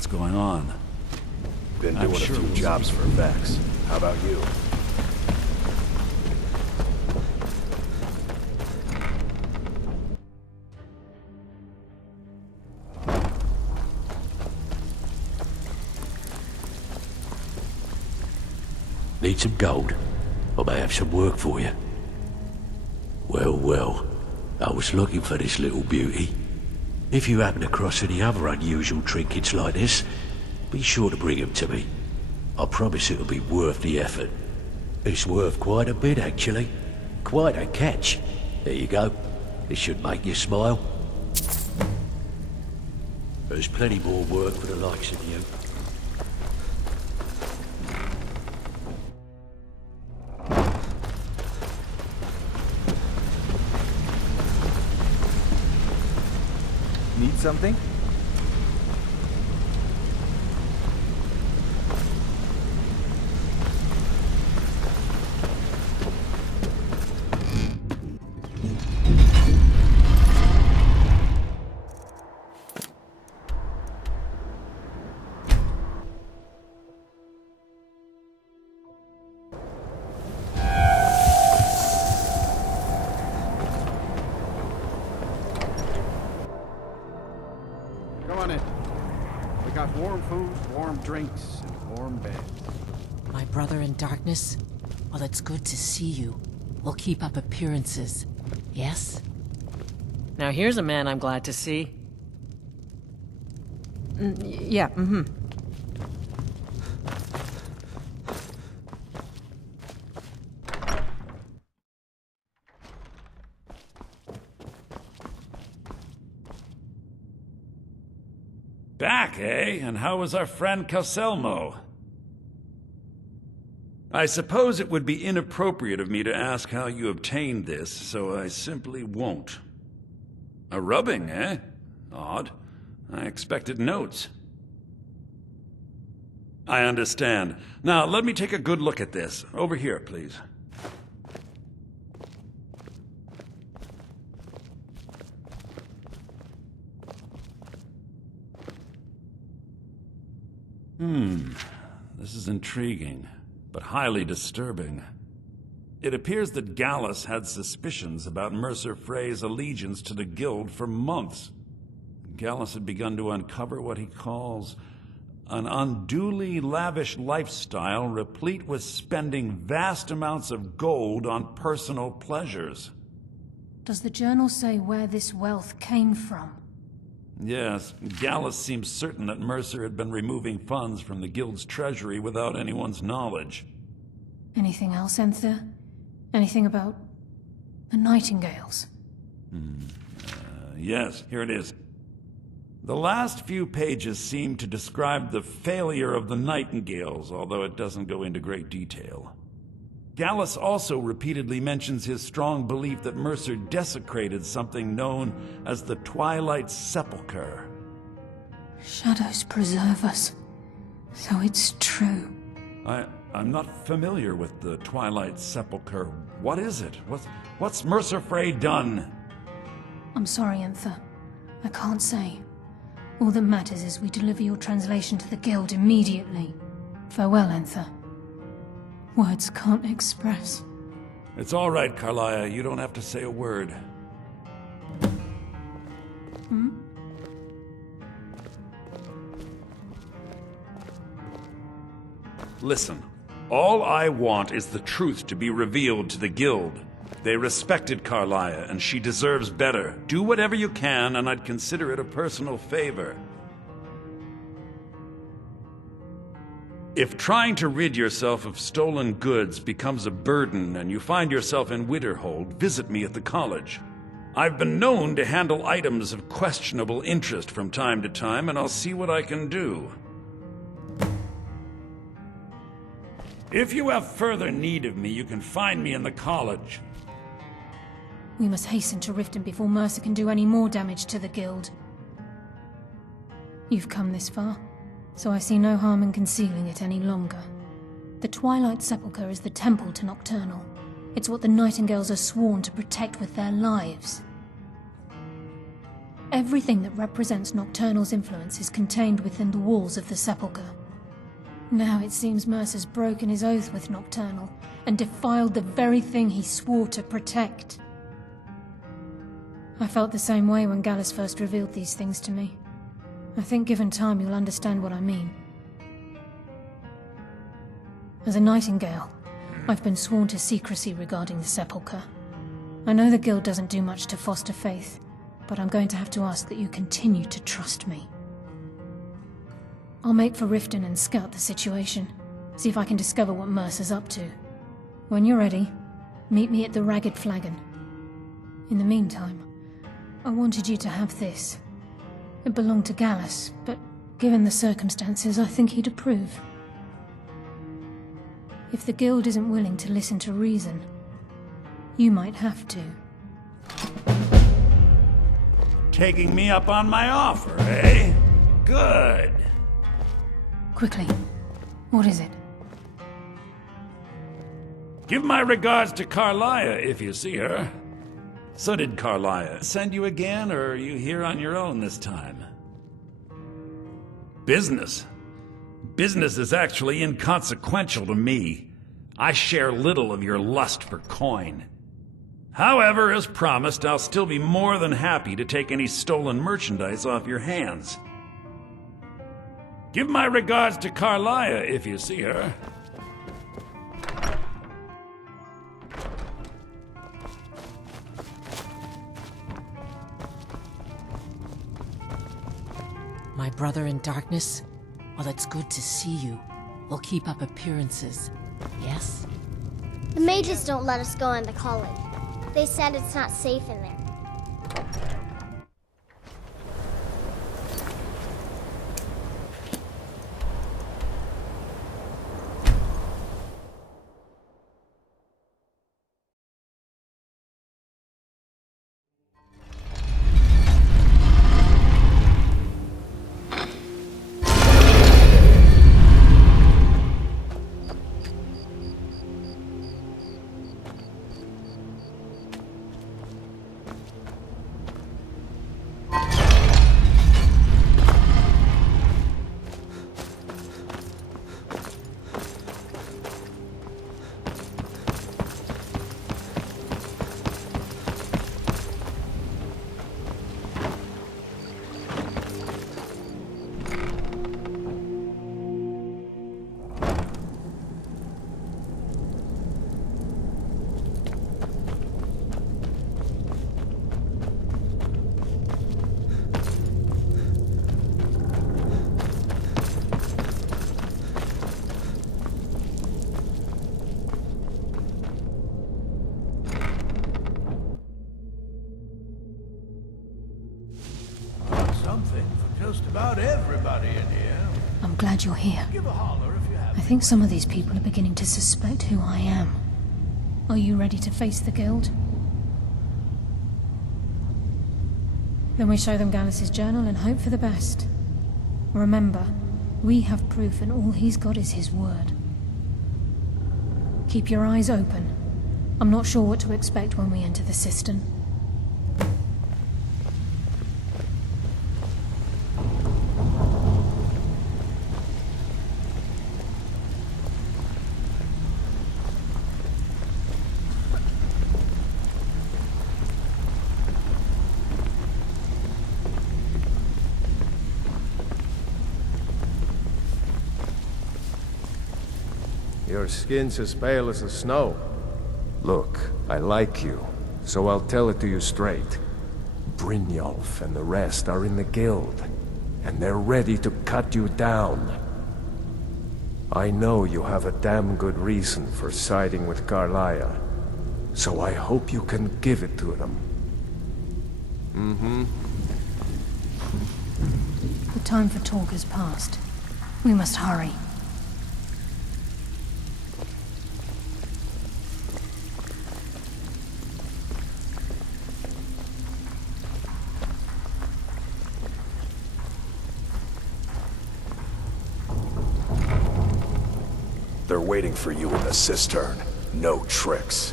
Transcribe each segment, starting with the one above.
what's going on. Been I'm doing sure a few we'll jobs for Vex. How about you? Need some gold? I may have some work for you. Well, well, I was looking for this little beauty. If you happen across any other unusual trinkets like this, be sure to bring them to me. I promise it'll be worth the effort. It's worth quite a bit, actually. Quite a catch. There you go. This should make you smile. There's plenty more work for the likes of you. Need something? Come on in. We got warm food, warm drinks, and warm beds. My brother in darkness? Well, it's good to see you. We'll keep up appearances. Yes? Now here's a man I'm glad to see. Yeah. Back, eh? And how was our friend Calcelmo? I suppose it would be inappropriate of me to ask how you obtained this, so I simply won't. A rubbing, eh? Odd. I expected notes. I understand. Now, let me take a good look at this. Over here, please. This is intriguing, but highly disturbing. It appears that Gallus had suspicions about Mercer Frey's allegiance to the Guild for months. Gallus had begun to uncover what he calls an unduly lavish lifestyle replete with spending vast amounts of gold on personal pleasures. Does the journal say where this wealth came from? Yes, Gallus seems certain that Mercer had been removing funds from the Guild's treasury without anyone's knowledge. Anything else, Enthir? Anything about the Nightingales? Yes, here it is. The last few pages seem to describe the failure of the Nightingales, although it doesn't go into great detail. Gallus also repeatedly mentions his strong belief that Mercer desecrated something known as the Twilight Sepulcher. Shadows preserve us. So it's true. I'm not familiar with the Twilight Sepulcher. What is it? What's Mercer Frey done? I'm sorry, Enthir. I can't say. All that matters is we deliver your translation to the Guild immediately. Farewell, Enthir. Words can't express. It's all right, Carlia. You don't have to say a word. Listen, all I want is the truth to be revealed to the Guild. They respected Carlia, and she deserves better. Do whatever you can, and I'd consider it a personal favor. If trying to rid yourself of stolen goods becomes a burden and you find yourself in Winterhold, visit me at the college. I've been known to handle items of questionable interest from time to time, and I'll see what I can do. If you have further need of me, you can find me in the college. We must hasten to Riften before Mercer can do any more damage to the Guild. You've come this far, so I see no harm in concealing it any longer. The Twilight Sepulcher is the temple to Nocturnal. It's what the Nightingales are sworn to protect with their lives. Everything that represents Nocturnal's influence is contained within the walls of the Sepulcher. Now it seems Mercer's broken his oath with Nocturnal and defiled the very thing he swore to protect. I felt the same way when Gallus first revealed these things to me. I think given time you'll understand what I mean. As a Nightingale, I've been sworn to secrecy regarding the Sepulcher. I know the Guild doesn't do much to foster faith, but I'm going to have to ask that you continue to trust me. I'll make for Riften and scout the situation, see if I can discover what Mercer's up to. When you're ready, meet me at the Ragged Flagon. In the meantime, I wanted you to have this. It belonged to Gallus, but given the circumstances, I think he'd approve. If the Guild isn't willing to listen to reason, you might have to. Taking me up on my offer, eh? Good. Quickly, what is it? Give my regards to Carlia if you see her. So did Carlia send you again, or are you here on your own this time? Business. Business is actually inconsequential to me. I share little of your lust for coin. However, as promised, I'll still be more than happy to take any stolen merchandise off your hands. Give my regards to Carlia if you see her. My brother in darkness? Well, it's good to see you. We'll keep up appearances. Yes? The mages don't let us go into college. They said it's not safe in there. Just about everybody in here. I'm glad you're here. Give a holler if you have. I think some of these people are beginning to suspect who I am. Are you ready to face the Guild? Then we show them Gallus's journal and hope for the best. Remember, we have proof and all he's got is his word. Keep your eyes open. I'm not sure what to expect when we enter the cistern. Your skin's as pale as the snow. Look, I like you, so I'll tell it to you straight. Brynjolf and the rest are in the Guild, and they're ready to cut you down. I know you have a damn good reason for siding with Carlia, so I hope you can give it to them. The time for talk has passed. We must hurry. They're waiting for you in the cistern. No tricks.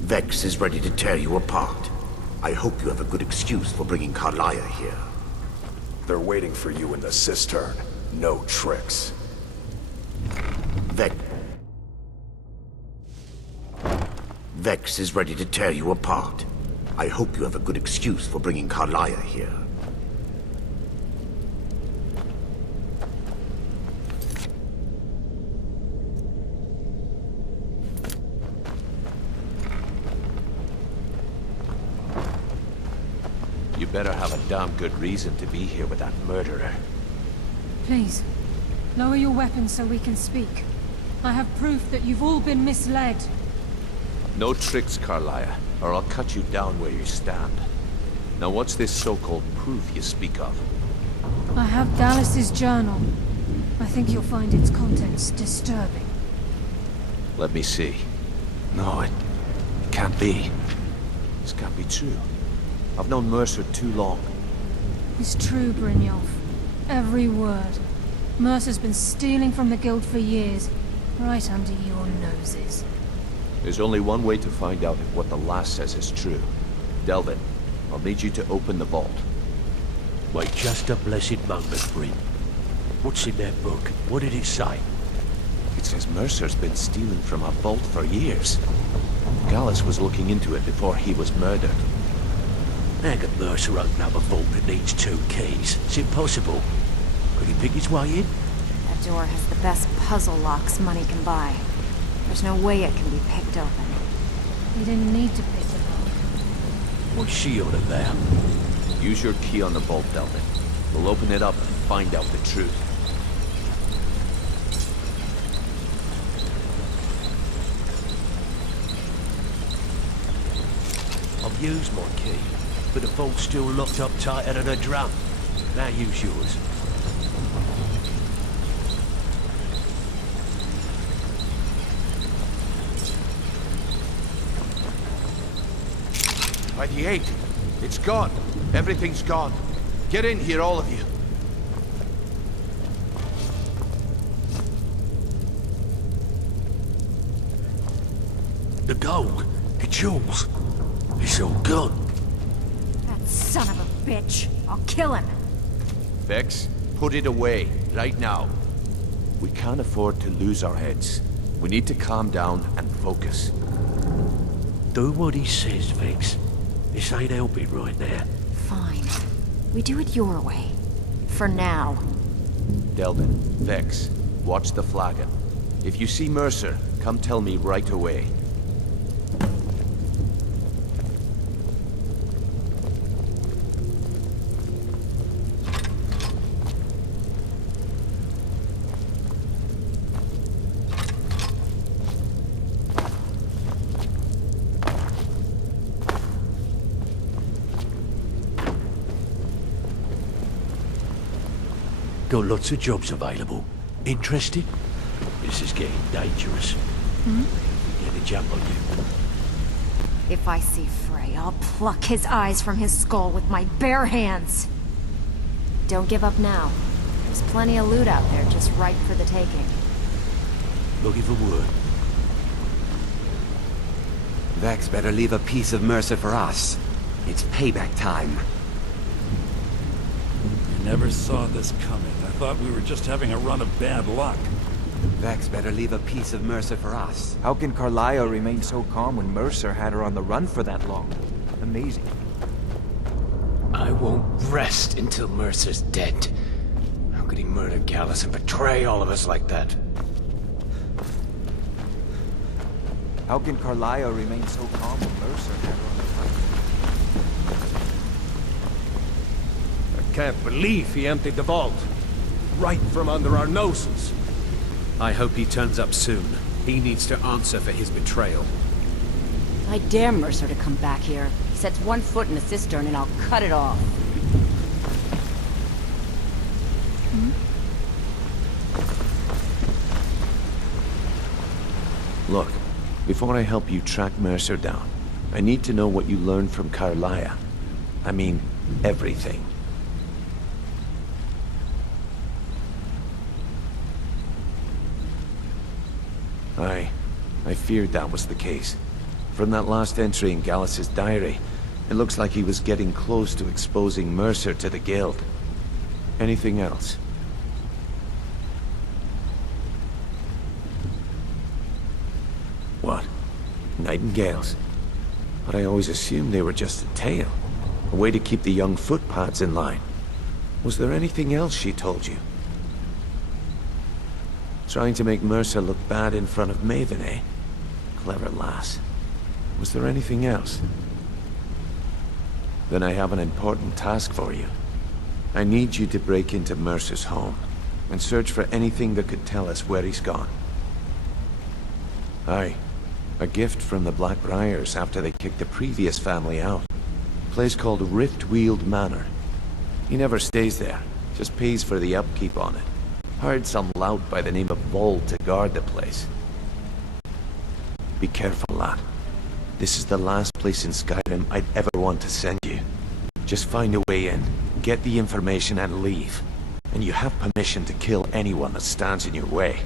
Vex is ready to tear you apart. I hope you have a good excuse for bringing Carlia here. They're waiting for you in the cistern. No tricks. Vex is ready to tear you apart. I hope you have a good excuse for bringing Carlia here. You better have a damn good reason to be here with that murderer. Please, lower your weapons so we can speak. I have proof that you've all been misled. No tricks, Carlia, or I'll cut you down where you stand. Now what's this so-called proof you speak of? I have Gallus's journal. I think you'll find its contents disturbing. Let me see. No, it can't be. This can't be true. I've known Mercer too long. It's true, Brynjolf. Every word. Mercer's been stealing from the Guild for years, right under your noses. There's only one way to find out if what the lass says is true. Delvin, I'll need you to open the vault. Wait just a blessed moment, Bryn. What's in that book? What did it say? It says Mercer's been stealing from our vault for years. Gallus was looking into it before he was murdered. How could Mercer open up a vault that needs 2 keys? It's impossible. Could he pick his way in? That door has the best puzzle locks money can buy. There's no way it can be picked open. You didn't need to pick the lock. What's she on about? Use your key on the vault, Delvin. We'll open it up and find out the truth. I've used my key, but the vault's still locked up tighter than a drum. Now use yours. By the 8. It's gone. Everything's gone. Get in here, all of you. The gold, the jewels, it's all gone. That son of a bitch. I'll kill him. Vex, put it away, right now. We can't afford to lose our heads. We need to calm down and focus. Do what he says, Vex. This ain't helping right now. Fine. We do it your way. For now. Delvin, Vex, watch the flagon. If you see Mercer, come tell me right away. Got lots of jobs available. Interested? This is getting dangerous. Get a jump on you. If I see Frey, I'll pluck his eyes from his skull with my bare hands. Don't give up now. There's plenty of loot out there just ripe for the taking. Looking for word. Vex better leave a piece of Mercer for us. It's payback time. I never saw this coming. I thought we were just having a run of bad luck. Vex better leave a piece of Mercer for us. How can Carlia remain so calm when Mercer had her on the run for that long? Amazing. I won't rest until Mercer's dead. How could he murder Gallus and betray all of us like that? How can Carlia remain so calm when Mercer had her on the run? I can't believe he emptied the vault. Right from under our noses. I hope he turns up soon. He needs to answer for his betrayal. I dare Mercer to come back here. He sets one foot in the cistern and I'll cut it off. Look, before I help you track Mercer down, I need to know what you learned from Carlia. I mean, everything. I feared that was the case. From that last entry in Gallus's diary, It looks like he was getting close to exposing Mercer to the Guild. Anything else? What? Nightingales? But I always assumed they were just a tale. A way to keep the young footpads in line. Was there anything else she told you? Trying to make Mercer look bad in front of Maven, eh? Clever lass. Was there anything else? Then I have an important task for you. I need you to break into Mercer's home and search for anything that could tell us where he's gone. Aye. A gift from the Blackbriars after they kicked the previous family out. A place called Riftweald Manor. He never stays there, just pays for the upkeep on it. Hired some lout by the name of Vold to guard the place. Be careful, lad. This is the last place in Skyrim I'd ever want to send you. Just find a way in, get the information and leave. And you have permission to kill anyone that stands in your way.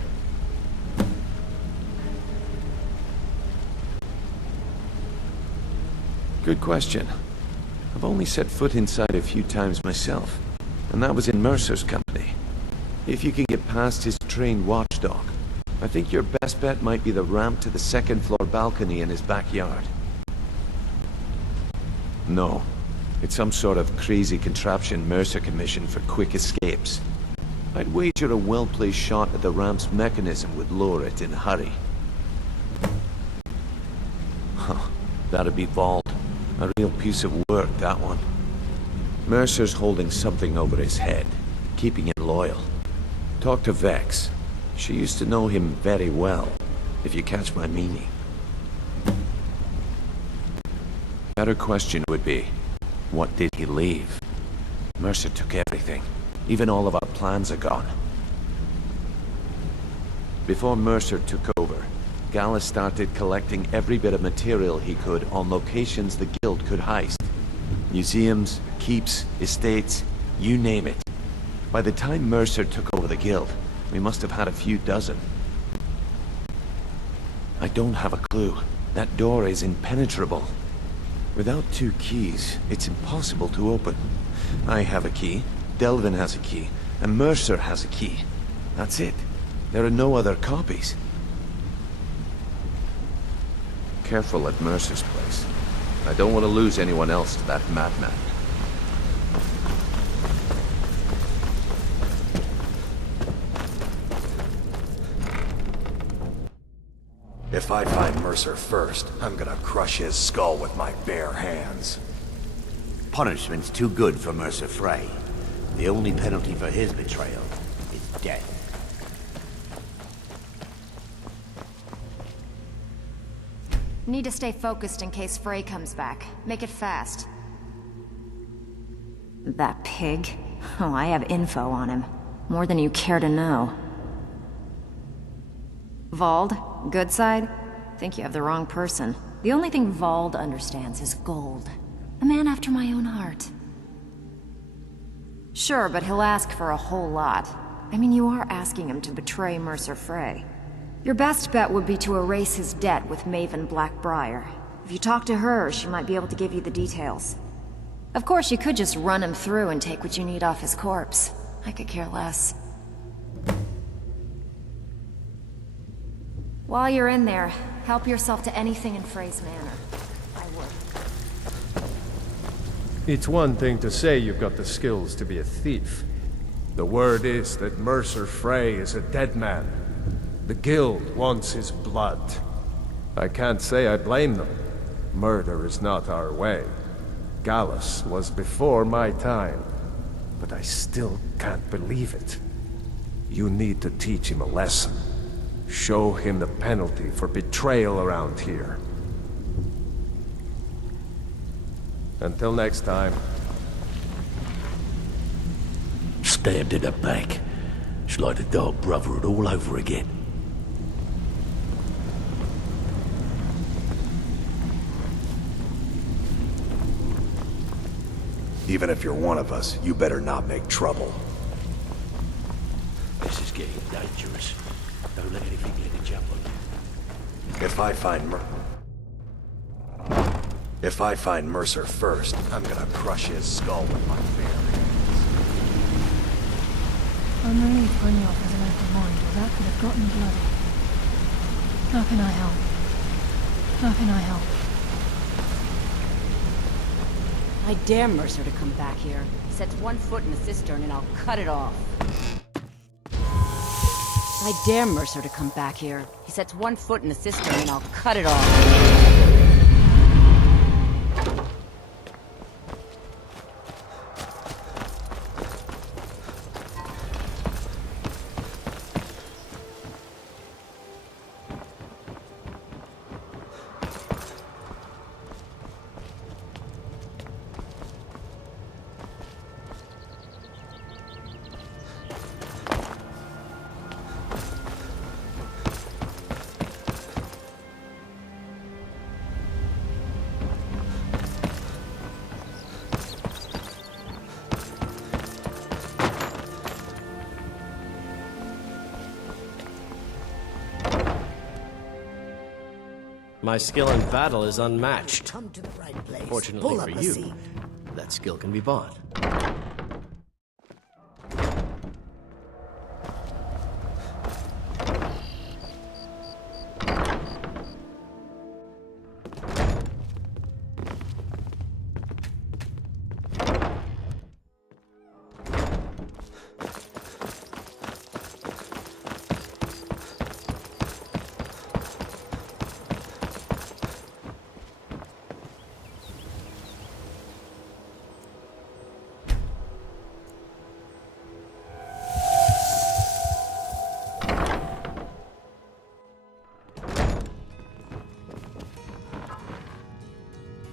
Good question. I've only set foot inside a few times myself, and that was in Mercer's company. If you can get past his trained watchdog, I think your best bet might be the ramp to the second-floor balcony in his backyard. No. It's some sort of crazy contraption Mercer commissioned for quick escapes. I'd wager a well-placed shot at the ramp's mechanism would lure it in a hurry. Huh. That'd be Vold. A real piece of work, that one. Mercer's holding something over his head, keeping it loyal. Talk to Vex. She used to know him very well, if you catch my meaning. Better question would be, what did he leave? Mercer took everything. Even all of our plans are gone. Before Mercer took over, Gallus started collecting every bit of material he could on locations the Guild could heist. Museums, keeps, estates, you name it. By the time Mercer took over the Guild, we must have had a few dozen. I don't have a clue. That door is impenetrable. Without 2 keys, it's impossible to open. I have a key, Delvin has a key, and Mercer has a key. That's it. There are no other copies. Careful at Mercer's place. I don't want to lose anyone else to that madman. If I find Mercer first, I'm gonna crush his skull with my bare hands. Punishment's too good for Mercer Frey. The only penalty for his betrayal is death. Need to stay focused in case Frey comes back. Make it fast. That pig? Oh, I have info on him. More than you care to know. Vold? Good side? Think you have the wrong person. The only thing Vold understands is gold. A man after my own heart. Sure, but he'll ask for a whole lot. I mean, you are asking him to betray Mercer Frey. Your best bet would be to erase his debt with Maven Blackbriar. If you talk to her, she might be able to give you the details. Of course, you could just run him through and take what you need off his corpse. I could care less. While you're in there, help yourself to anything in Frey's manor. I would. It's one thing to say you've got the skills to be a thief. The word is that Mercer Frey is a dead man. The Guild wants his blood. I can't say I blame them. Murder is not our way. Gallus was before my time, but I still can't believe it. You need to teach him a lesson. Show him the penalty for betrayal around here. Until next time. Stabbed in the back. It's like the Dark Brotherhood all over again. Even if you're one of us, you better not make trouble. This is getting dangerous. Don't let anything get a jump on you. If I find If I find Mercer first, I'm gonna crush his skull with my bare hands. I'm relieved Brynjolf has an open mind, or that could have gotten bloody. How can I help? How can I help? I dare Mercer to come back here. He sets one foot in the cistern and I'll cut it off. I dare Mercer to come back here. He sets one foot in the cistern and I'll cut it off. My skill in battle is unmatched. Come to the right place. Fortunately Pull for up a you, seat. that skill can be bought.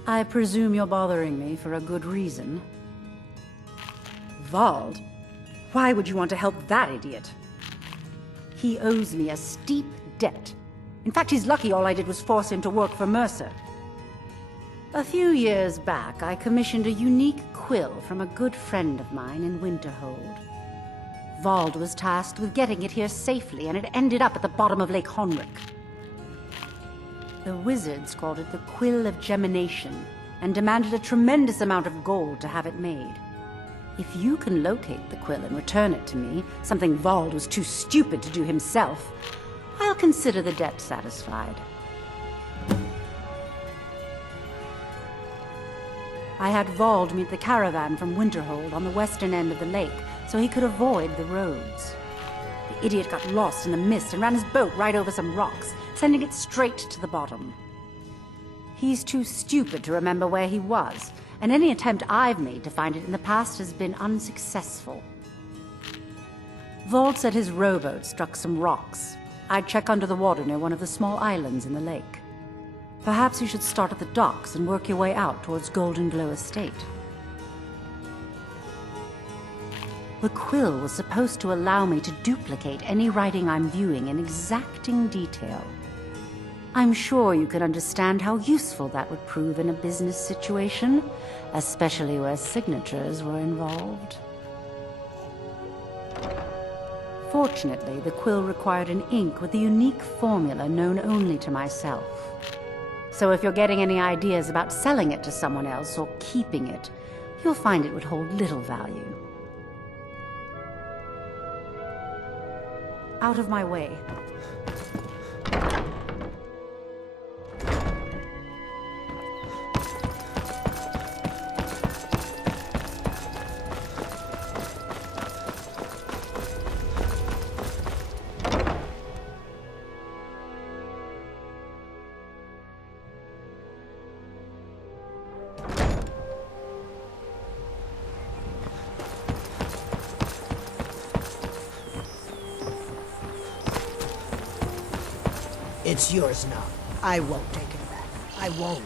I presume you're bothering me for a good reason. Vald? Why would you want to help that idiot? He owes me a steep debt. In fact, he's lucky all I did was force him to work for Mercer. A few years back, I commissioned a unique quill from a good friend of mine in Winterhold. Vald was tasked with getting it here safely, and it ended up at the bottom of Lake Honrick. The wizards called it the Quill of Gemination, and demanded a tremendous amount of gold to have it made. If you can locate the quill and return it to me, something Vald was too stupid to do himself, I'll consider the debt satisfied. I had Vald meet the caravan from Winterhold on the western end of the lake, so he could avoid the roads. The idiot got lost in the mist and ran his boat right over some rocks, sending it straight to the bottom. He's too stupid to remember where he was, and any attempt I've made to find it in the past has been unsuccessful. Vald said his rowboat struck some rocks. I'd check under the water near one of the small islands in the lake. Perhaps you should start at the docks and work your way out towards Golden Glow Estate. The quill was supposed to allow me to duplicate any writing I'm viewing in exacting detail. I'm sure you can understand how useful that would prove in a business situation, especially where signatures were involved. Fortunately, the quill required an ink with a unique formula known only to myself. So if you're getting any ideas about selling it to someone else or keeping it, you'll find it would hold little value. Out of my way. It's yours now. I won't take it back. I won't.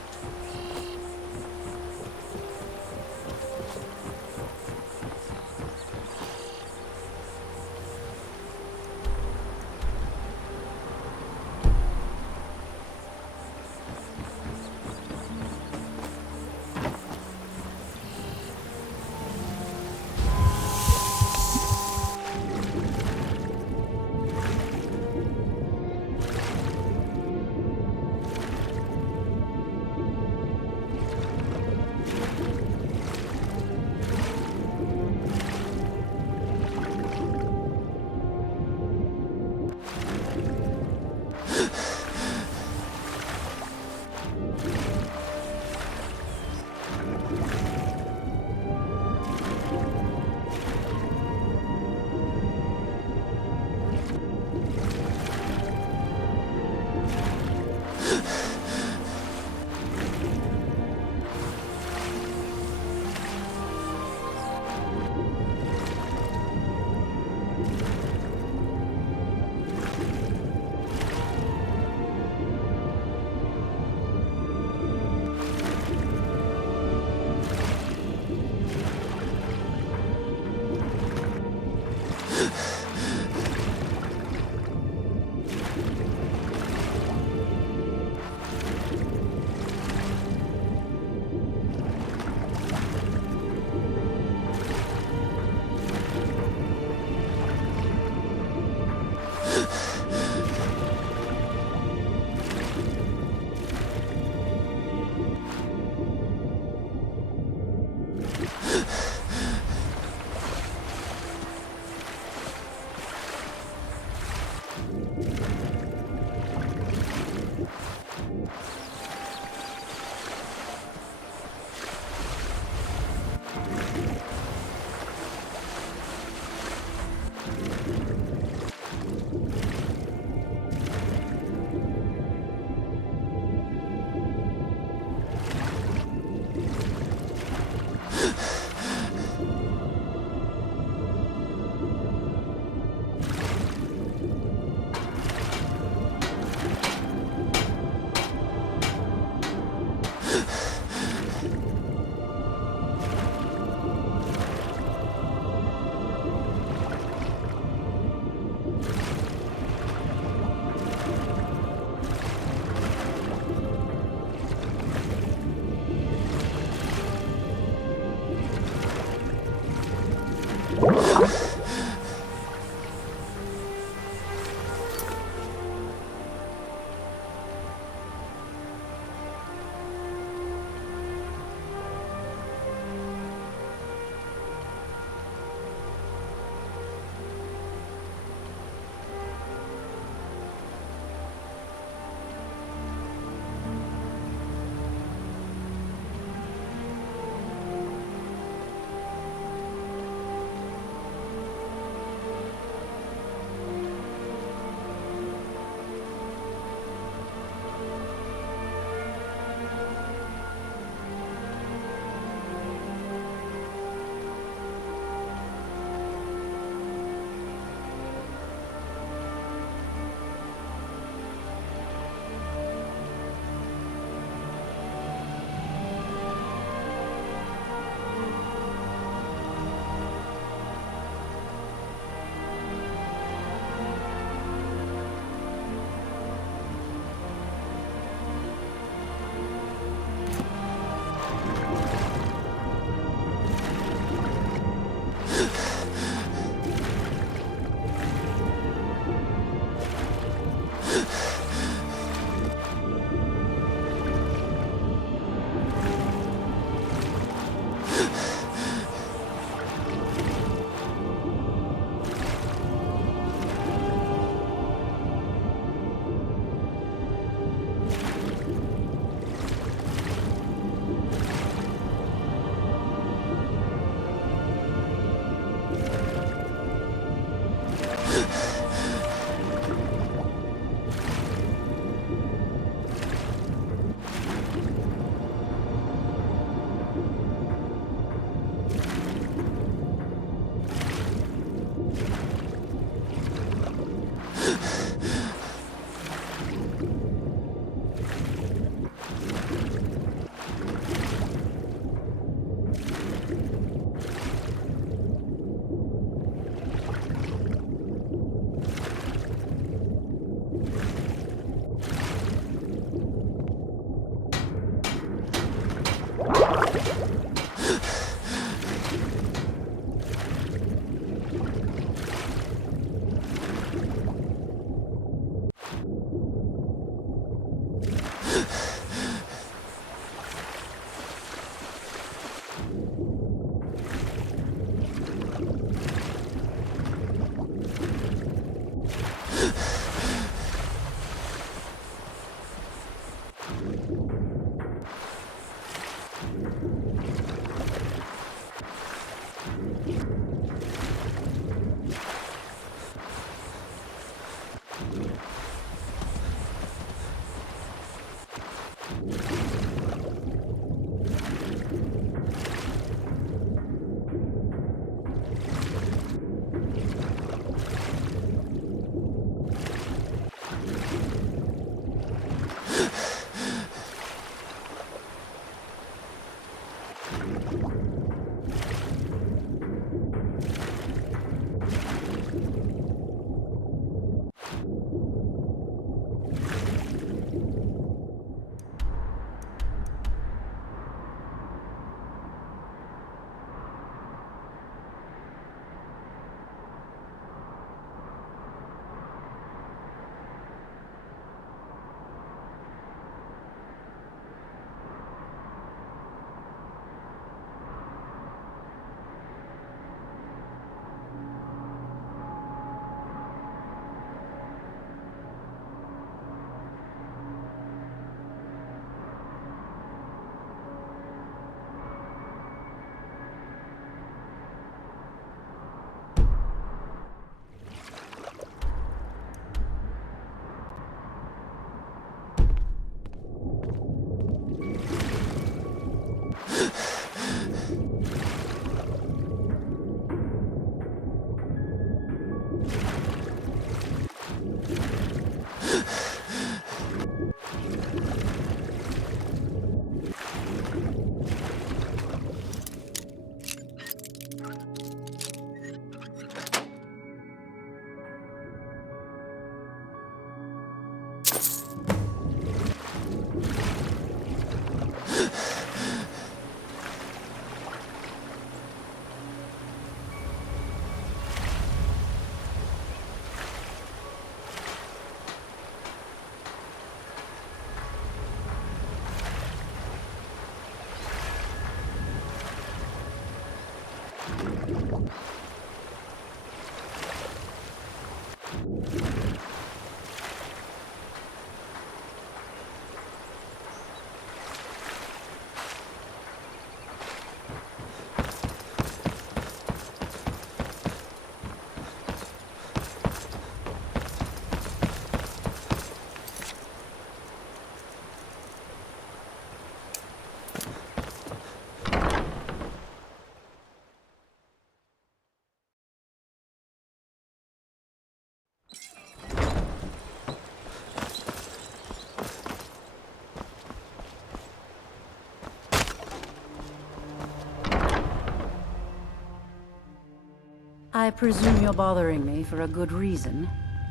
I presume you're bothering me for a good reason.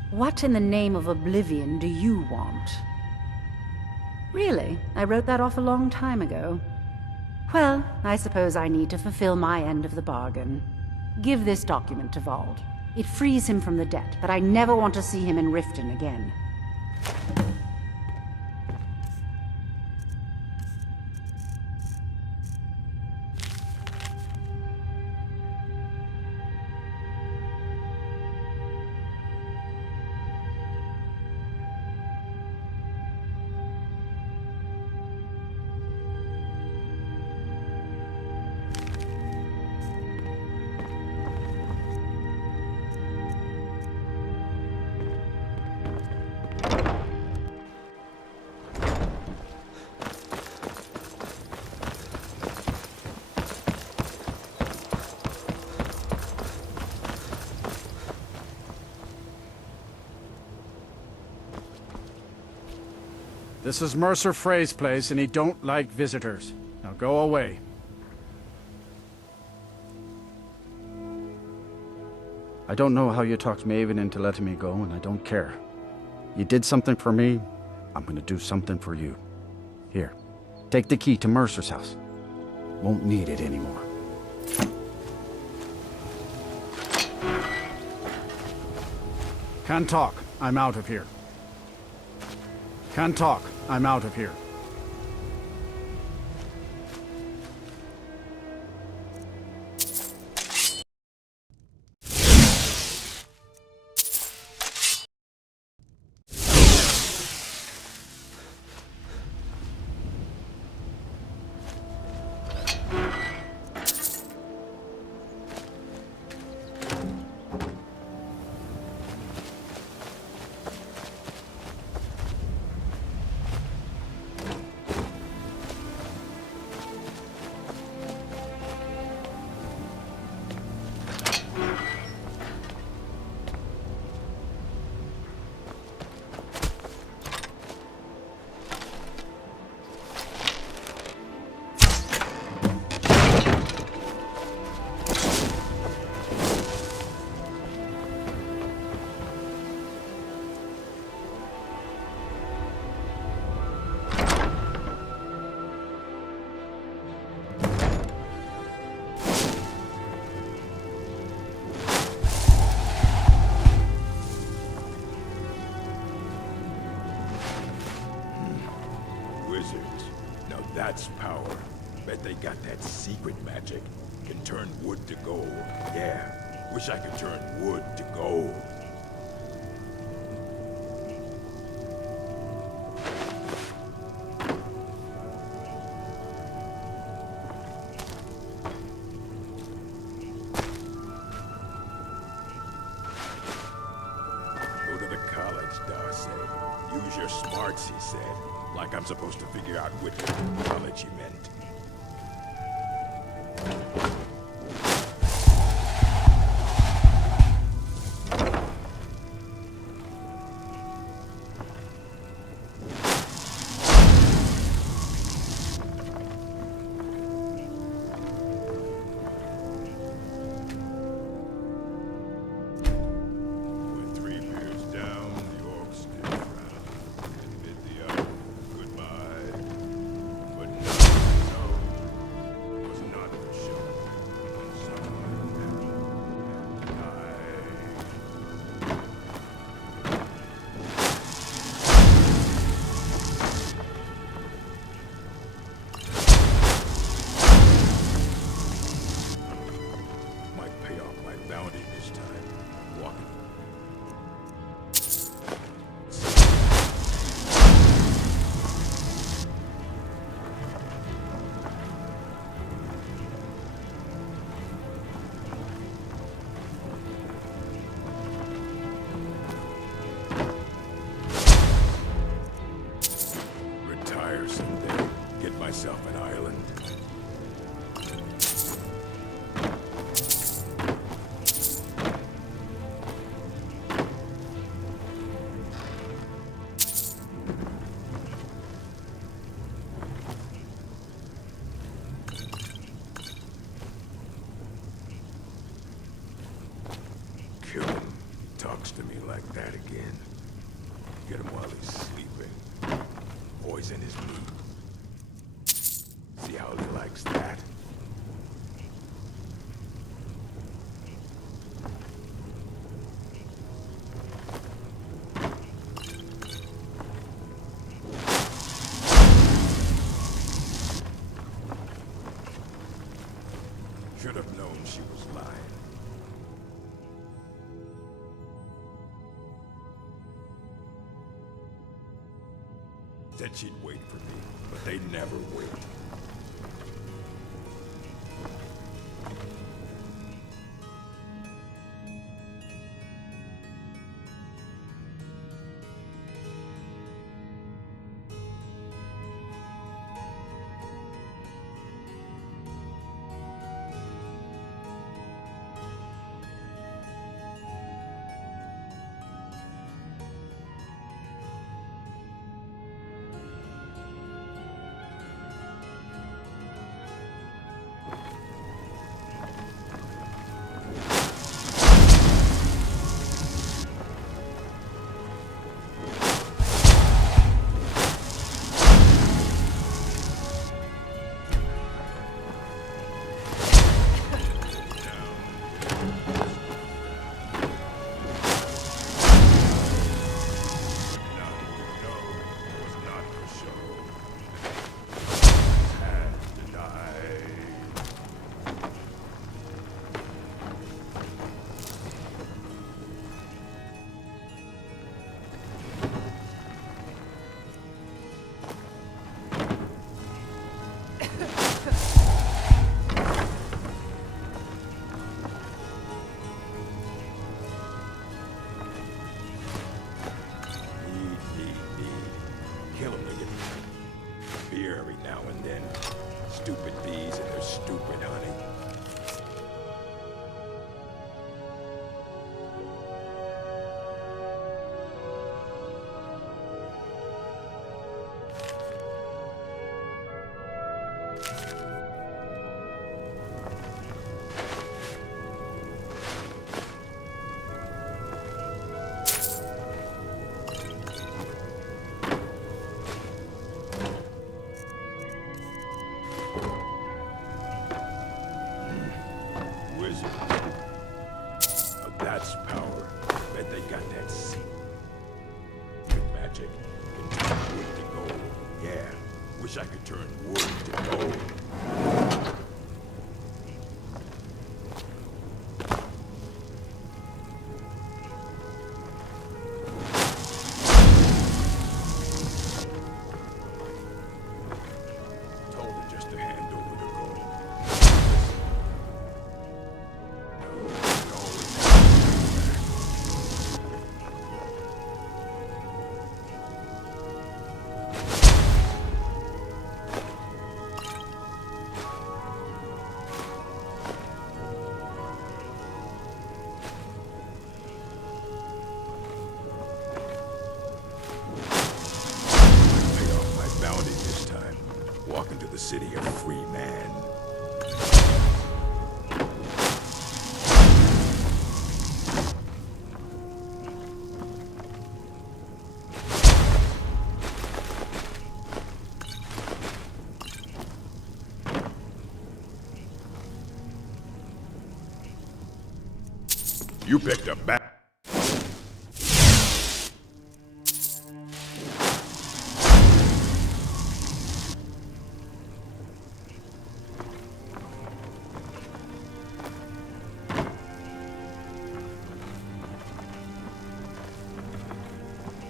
What in the name of oblivion do you want? Really? I wrote that off a long time ago. Well, I suppose I need to fulfill my end of the bargain. Give this document to Vald. It frees him from the debt, but I never want to see him in Riften again. This is Mercer Frey's place, and he don't like visitors. Now go away. I don't know how you talked Maven into letting me go, and I don't care. You did something for me, I'm gonna do something for you. Here, take the key to Mercer's house. Won't need it anymore. Can't talk. I'm out of here. Can't talk. I'm out of here. That's power. Bet they got that secret magic. Can turn wood to gold. Yeah, wish I could turn wood to gold. Go to the college, Darcy. Use your smarts, he said. Like I'm supposed to figure out which college he meant. With 3 beers down, the orcs still frown. Admit the hour. Goodbye. But no. to me like that again. Get him while he's sleeping. Poison his meat. See how he likes that? Should have known she was lying. Said she'd wait for me, but they never wait. Stupid bees and their stupid honey. That's power. Bet they got that seat. With magic, can turn wood to gold. Yeah, wish I could turn wood to gold. Told her just to hand over the gold. Walk into the city a free man. You picked a bad.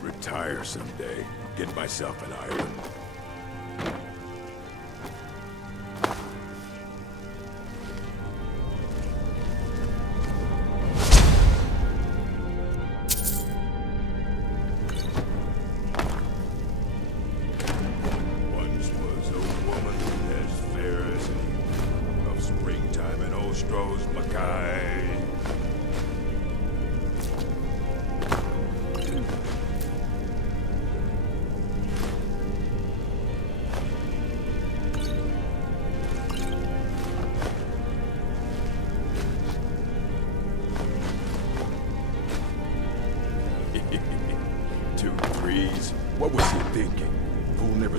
Retire someday. Get myself an island. Once was a woman as fair as any of springtime in Ostro's Mackay.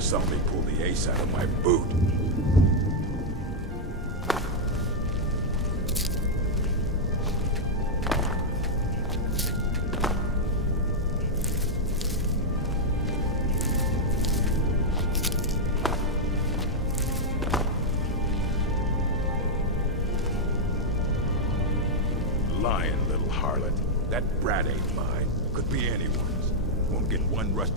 saw me pull the ace out of my boot. Lying little harlot. That brat ain't mine. Could be anyone's. Won't get one rust.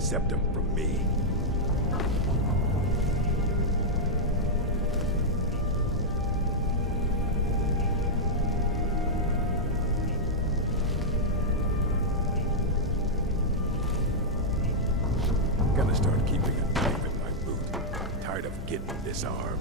Septum from me. Gonna start keeping a knife in my boot. Tired of getting disarmed.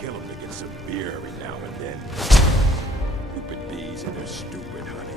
Kill them to get some beer every now and then. Stupid bees and their stupid honey.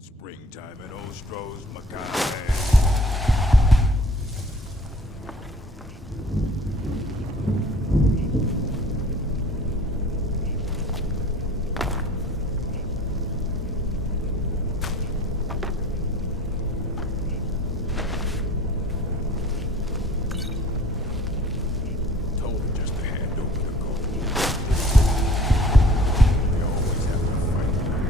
Springtime in Ostro's Macabre. Told her just to hand over the gold. They always have to fight back.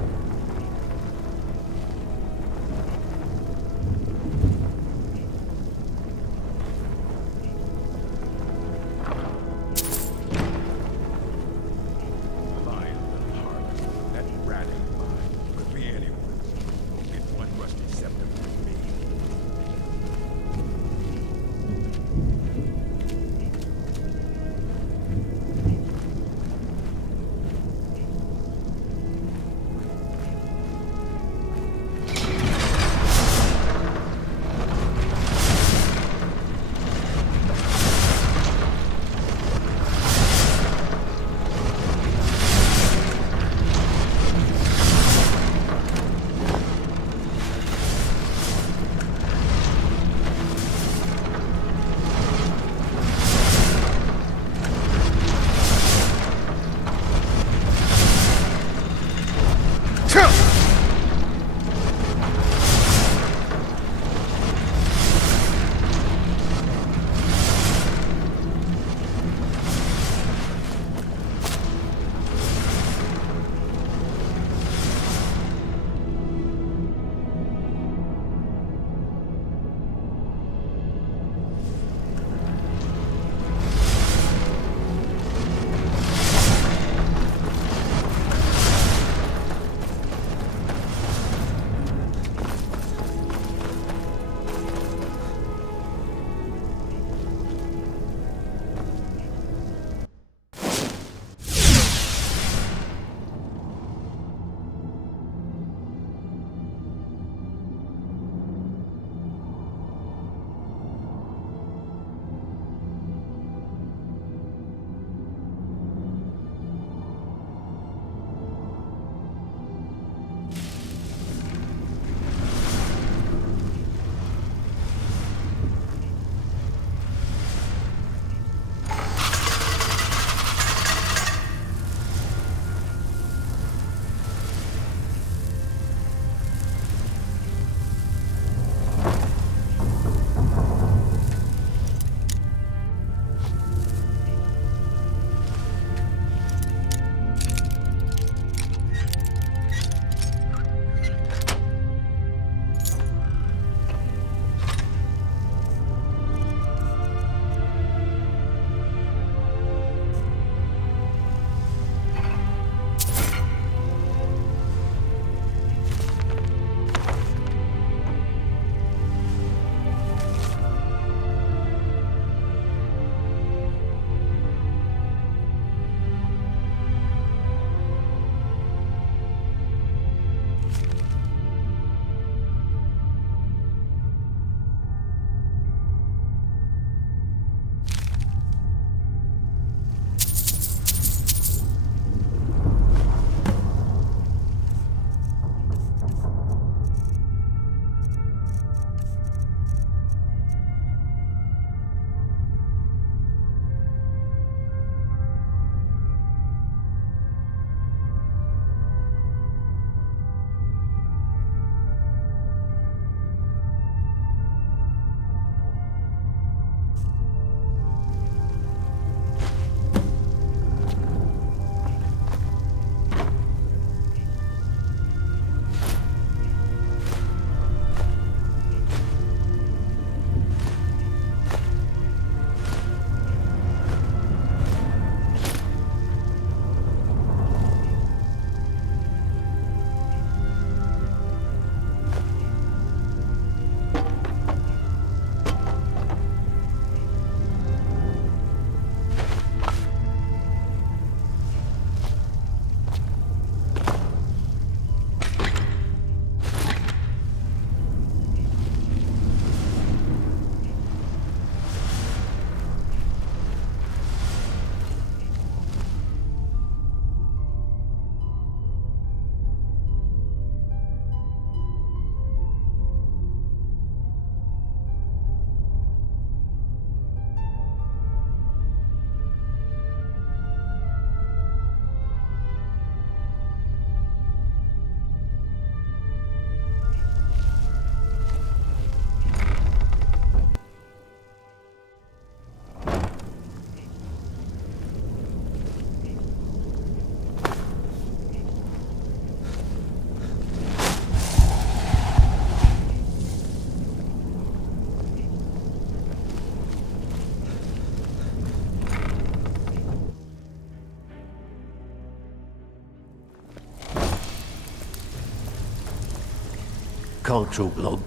can't talk long.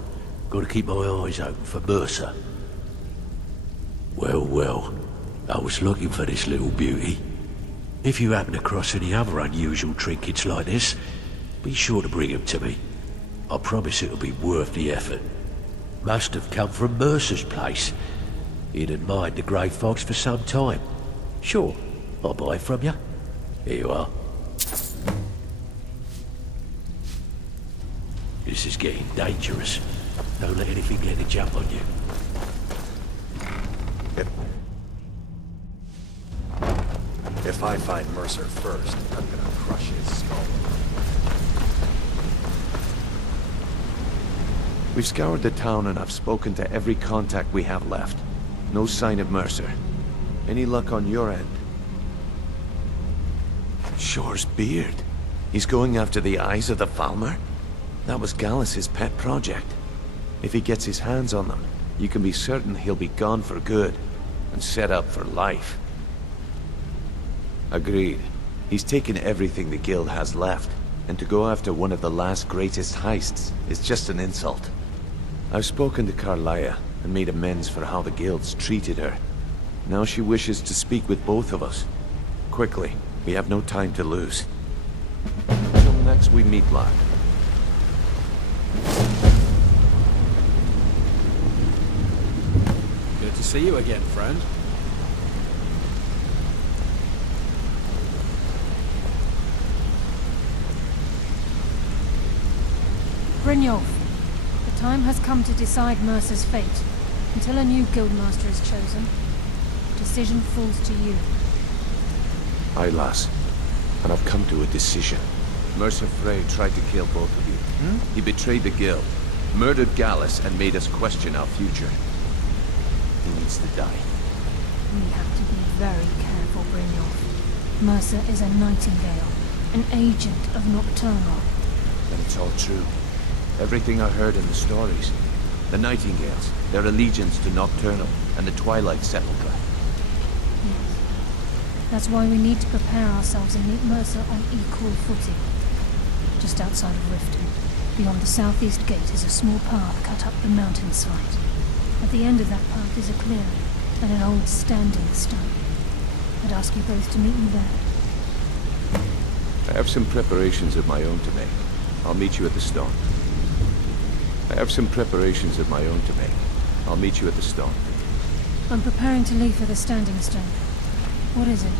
Gotta keep my eyes open for Mercer. Well, well, I was looking for this little beauty. If you happen across any other unusual trinkets like this, be sure to bring them to me. I promise it'll be worth the effort. Must have come from Mercer's place. He'd admired the grey fox for some time. Sure, I'll buy it from you. Here you are. This is getting dangerous. Don't let anything get a jump on you. If I find Mercer first, I'm gonna crush his skull. We've scoured the town and I've spoken to every contact we have left. No sign of Mercer. Any luck on your end? Shore's beard. He's going after the eyes of the Falmer? That was Gallus's pet project. If he gets his hands on them, you can be certain he'll be gone for good, and set up for life. Agreed. He's taken everything the Guild has left, and to go after one of the last greatest heists is just an insult. I've spoken to Carlia, and made amends for how the Guild's treated her. Now she wishes to speak with both of us. Quickly, we have no time to lose. Until next we meet, lad. Good to see you again, friend. Brynjolf, the time has come to decide Mercer's fate. Until a new guildmaster is chosen, the decision falls to you. Aye, lass. And I've come to a decision. Mercer Frey tried to kill both of you. He betrayed the Guild, murdered Gallus, and made us question our future. He needs to die. We have to be very careful, Brynjolf. Mercer is a Nightingale, an agent of Nocturnal. Then it's all true. Everything I heard in the stories. The Nightingales, their allegiance to Nocturnal, and the Twilight Sepulcher. Yes. That's why we need to prepare ourselves and meet Mercer on equal footing. Just outside of Riften, beyond the southeast gate is a small path cut up the mountainside. At the end of that path is a clearing, and an old standing stone. I'd ask you both to meet me there. I have some preparations of my own to make. I'll meet you at the stone. I have some preparations of my own to make. I'll meet you at the stone. I'm preparing to leave for the standing stone. What is it?